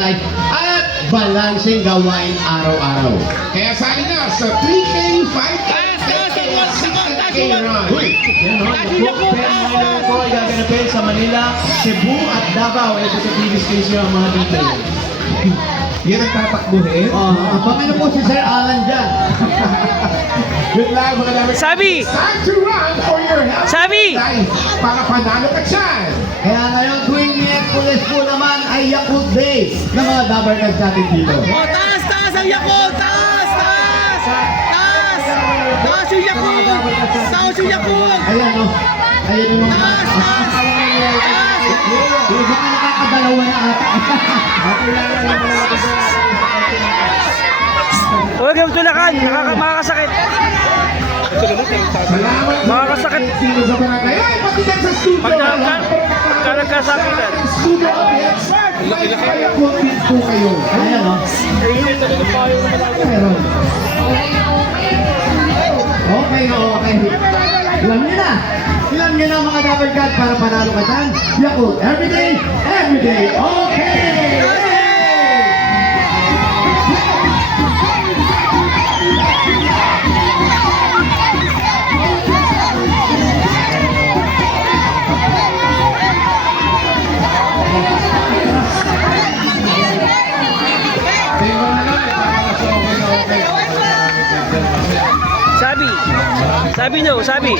life at balancing gawain araw-araw. Kaya sali na sa 3K, 5K, 6K run. Yan o, Yakult Pen ngayon po ay gaganapin sa Manila, Cebu at Davao. Ito sa TV station ang mga details. Yan ang tatakbuhin. Abangan na po si Sir Alan dyan. Good luck mga dami. Sabi! Time to run for your health. Sabi! Life. Para panalo ka dyan. Kaya ngayon, tuwing Miyerkules po naman ay Yakult Day ng mga Dabar Cats natin dito. Oh, taas! Taas ang Yakult! Taas! Taas! Taas! Taas yung Yakult! Taas yung Yakult! Ayan o. Ayan yung mga... Taas! Taas! Taas! Yung mga nakakadalawa na ata. Huwag kang tulakan! Makakasakit! Salamat sa Makakasakit. sino sa barangay. Ay, pati dyan sa studio. Pagka nagkasakitan. Studio audience. Kaya convince po kayo. Ayan o. Meron. Okay na okay. Alam niyo na. Alam niyo na mga Dabar Cats para panalo ka dyan. Yakult, everyday, okay! Sabi! Sabi no! Sabi!